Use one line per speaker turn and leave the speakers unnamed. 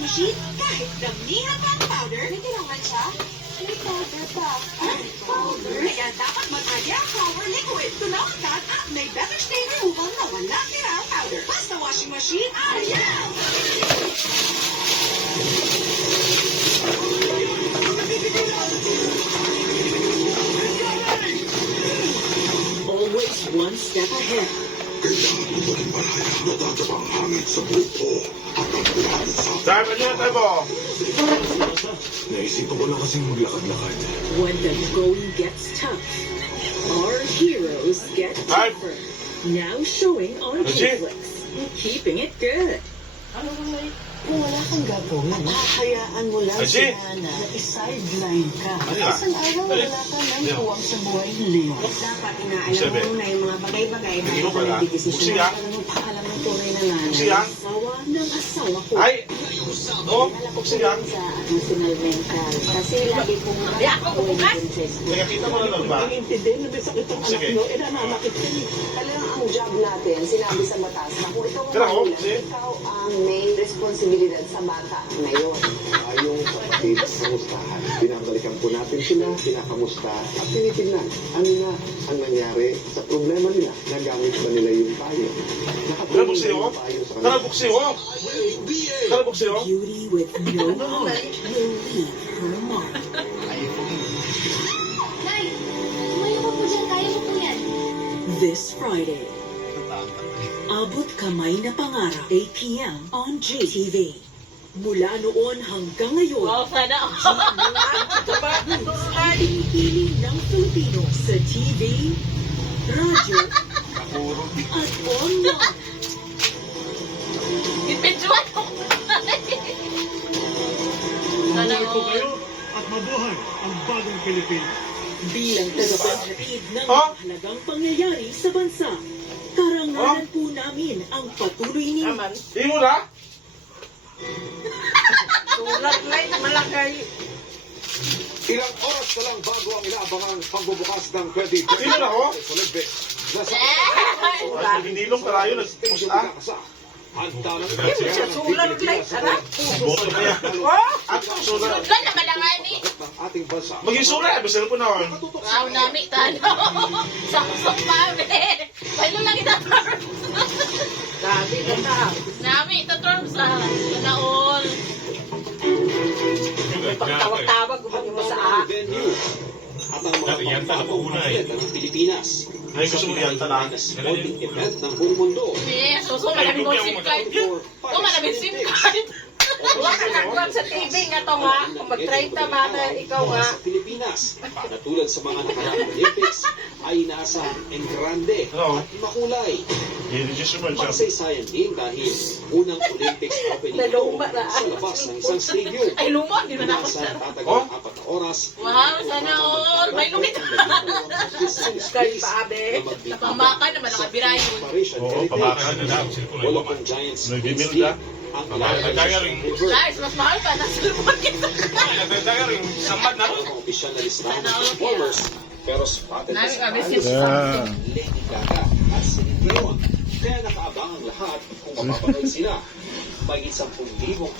machine kahit damihan pa ang powder. May kailangan siya? May powder pa. Ay, powder? Kaya dapat mag-Adia Power Liquid. Tunawagan at may better stain removal na wala tira ang powder. Basta washing machine, Ariel!
Always one step ahead.
Kailangan mo rin malaya nadadapa ang hangin sa buto at ang buhangin sa
Saan nyo tayo mo?
Naisipan ko lang kasing maglakad-lakad.
When the going gets tough, our heroes get tougher. Now showing on. Netflix. Keeping it good.
Kung wala kang gagawin, hayaan mo lang si. Hana na i-sideline ka.
Ano yan?
Isang araw
Ano?
wala ka nang
Ano?
tuwang sa buhay ni Leon.
Dapat inaalam mo muna yung mga bagay-bagay ka
pala.
nagdidesisyon.
Yan.
Alam mo, paalam ng tunay na nanay.
Yan.
Asawa ng asawa ko.
Ay! Oh,
emotional mental. Kasi lagi pong sa school.
Nakakita mo na lang ba?
Intindihin na may sakit ang anak
Sige.
nyo, eh nananakit ka eh.
Alam ang job natin, sinabi sa batas na kung ikaw ang
Tara, oh,
magulang, ikaw ang may responsibilidad sa bata na.
Kapatid at kamustahan. Binabalikan po natin sila, kinakamusta at tinitingnan ano na ang nangyari sa problema nila. Nagamit ba nila yung payo?
Tara,
Nakatulong
buksi
na
oh. buksi oh. Tara, buksi oh.
Beauty with no heart will leave her mark. This Friday. Abot Kamay na Pangarap, 8 p.m. on GTV. Mula noon hanggang ngayon,
Oh, sana.
Pinipiling ng Filipino sa TV, radyo, at online.
Ipinjuan ko. Sana
Mabuhay po
all.
kayo at mabuhay ang bagong Pilipinas.
Bilang tagapaghatid ng
Ha?
mahalagang pangyayari sa bansa, karangalan po namin ang patuloy ni
Hindi mo na?
Light, malagay.
Ilang oras na lang bago ang inaabangang pagbubukas ng 2020
Sino na, oh?
Olympics. Nasa
Ay, hinilong pala yun.
station
Ah,
na. Handa na
Siya anak.
boto na yan. At ang sulat.
Sulat na malangay ni.
ng ating bansa.
Maging sulat, eh. Basta po na on.
Wow, nami talo. Saksok pa, be. Pailo lang
na.
Nami ito terms, ah. Sana
At ang mga atleta ng Pilipinas.
Ay, gusto mo yan, tala.
Sporting event ng buong mundo.
Eh, suso, malamig mo SIM card. Oh, malamig SIM card.
Wala
ka nagkuhan sa TV nga to, ha? Kung mag-try ta, bata, ikaw, ha?
Sa Pilipinas, na tulad sa mga nakaraang Olympics, ay nasa en grande at makulay. Magsaysayan din dahil unang Olympics opening ito sa labas ng isang stadium.
Ay, lumon, di na
tatagal
Oh?
Oras.
Wow, sana all. May lumit.
Kay
paabe. Napamakan naman ang abirayon.
Oo, pamakan na lang.
Wala pang Giants
Ring.
River.
Guys, mas mahal pa. Kita.
Nagdagdagan rin. Samad na.
ang mga opisyal na listahan ng performers. Pero spotted na
Nami
sa Lady Gaga at Celine Dion. Kaya lahat kung mapapanood sila. May 10,000